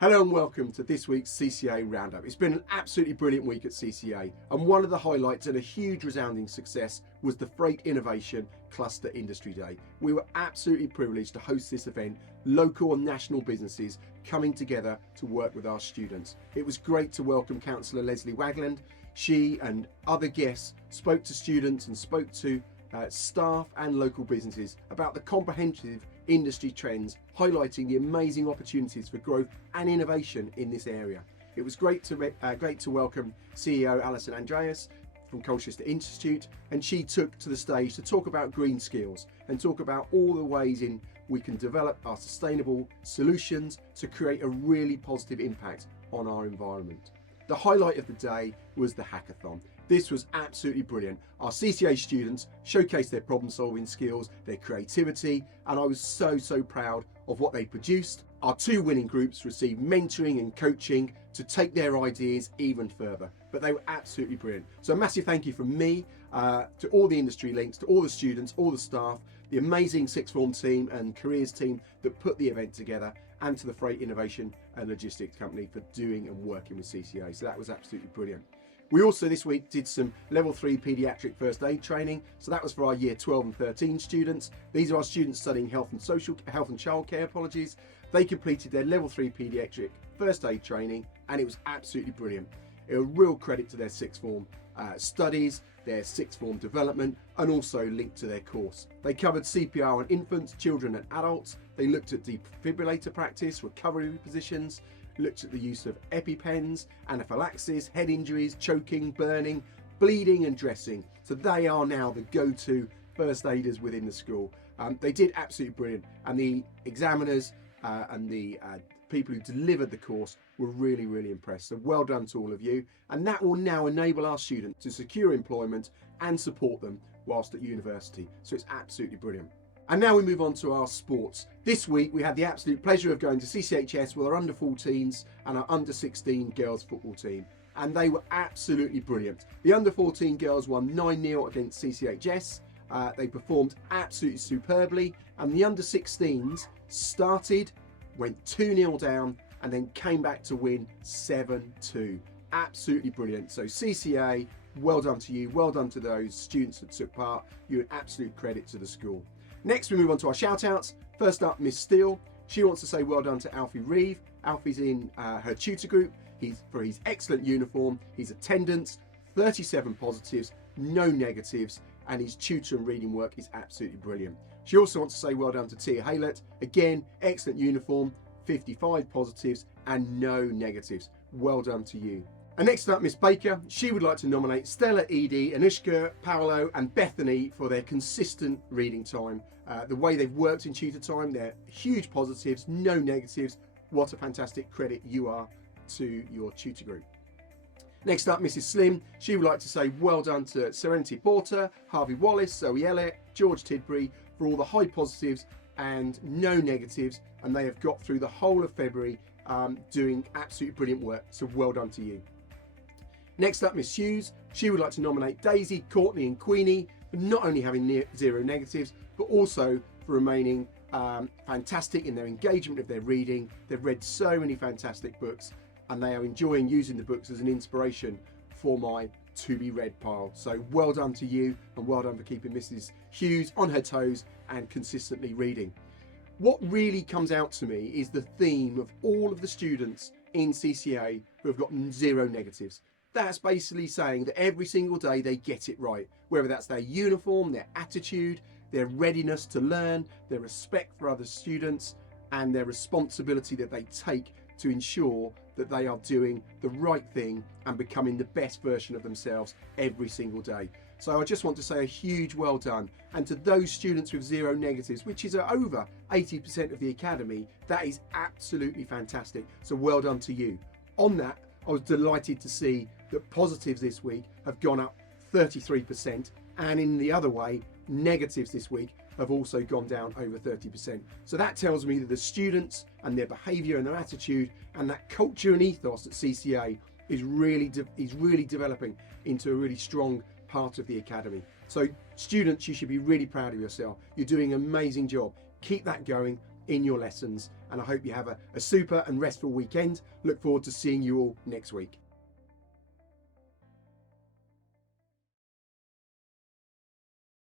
Hello and welcome to this week's CCA Roundup. It's been an absolutely brilliant week at CCA, and one of the highlights and a huge resounding success was the Freight Innovation Cluster Industry Day. We were absolutely privileged to host this event, local and national businesses coming together to work with our students. It was great to welcome Councillor Leslie Wagland. She and other guests spoke to students and spoke to staff and local businesses about the comprehensive industry trends, highlighting the amazing opportunities for growth and innovation in this area. It was great to welcome CEO Alison Andreas from Colchester Institute, and she took to the stage to talk about green skills and talk about all the ways in we can develop our sustainable solutions to create a really positive impact on our environment. The highlight of the day was the hackathon. This was absolutely brilliant. Our CCA students showcased their problem solving skills, their creativity, and I was so proud of what they produced. Our two winning groups received mentoring and coaching to take their ideas even further, but they were absolutely brilliant. So a massive thank you from me to all the industry links, to all the students, all the staff, the amazing sixth form team and careers team that put the event together, and to the Freight Innovation and Logistics Company for doing and working with CCA. So that was absolutely brilliant. We also this week did some level 3 paediatric first aid training. So that was for our year 12 and 13 students. These are our students studying health and childcare, apologies. They completed their level 3 paediatric first aid training, and it was absolutely brilliant. A real credit to their sixth form studies, their sixth form development, and also linked to their course. They covered CPR on infants, children and adults. They looked at defibrillator practice, recovery positions, looked at the use of EpiPens, anaphylaxis, head injuries, choking, burning, bleeding and dressing. So they are now the go-to first aiders within the school. They did absolutely brilliant, and the examiners and the people who delivered the course were really impressed. So well done to all of you, and that will now enable our students to secure employment and support them whilst at university. So it's absolutely brilliant. And now we move on to our sports. This week we had the absolute pleasure of going to CCHS with our under 14s and our under 16 girls football team, and they were absolutely brilliant. The under 14 girls won 9-0 against CCHS. They performed absolutely superbly, and the under 16s started, went 2-0 down, and then came back to win 7-2. Absolutely brilliant. So CCA, well done to you, well done to those students that took part. You're an absolute credit to the school. Next we move on to our shout outs. First up, Miss Steele. She wants to say well done to Alfie Reeve. Alfie's in her tutor group. For his excellent uniform, his attendance, 37 positives, no negatives, and his tutor and reading work is absolutely brilliant. She also wants to say well done to Tia Haylett. Again, excellent uniform, 55 positives and no negatives. Well done to you. And next up, Miss Baker. She would like to nominate Stella, Edie, Anushka, Paolo and Bethany for their consistent reading time. The way they've worked in tutor time, they're huge positives, no negatives. What a fantastic credit you are to your tutor group. Next up, Mrs. Slim. She would like to say well done to Serenity Porter, Harvey Wallace, Zoe Elliott, George Tidbury for all the high positives and no negatives, and they have got through the whole of February doing absolutely brilliant work, so well done to you. Next up, Miss Hughes. She would like to nominate Daisy, Courtney and Queenie for not only having 0 negatives, but also for remaining fantastic in their engagement of their reading. They've read so many fantastic books, and they are enjoying using the books as an inspiration for my to be read pile. So well done to you, and well done for keeping Mrs. Hughes on her toes and consistently reading. What really comes out to me is the theme of all of the students in CCA who have gotten 0 negatives. That's basically saying that every single day they get it right, whether that's their uniform, their attitude, their readiness to learn, their respect for other students, and their responsibility that they take to ensure that they are doing the right thing and becoming the best version of themselves every single day. So I just want to say a huge well done, and to those students with 0 negatives, which is over 80% of the academy, that is absolutely fantastic. So well done to you. On that, I was delighted to see that positives this week have gone up 33%, and in the other way, negatives this week have also gone down over 30%. So that tells me that the students and their behaviour and their attitude and that culture and ethos at CCA is really developing into a really strong part of the academy. So students, you should be really proud of yourself. You're doing an amazing job. Keep that going. in your lessons. And I hope you have a super and restful weekend. Look forward to seeing you all next week.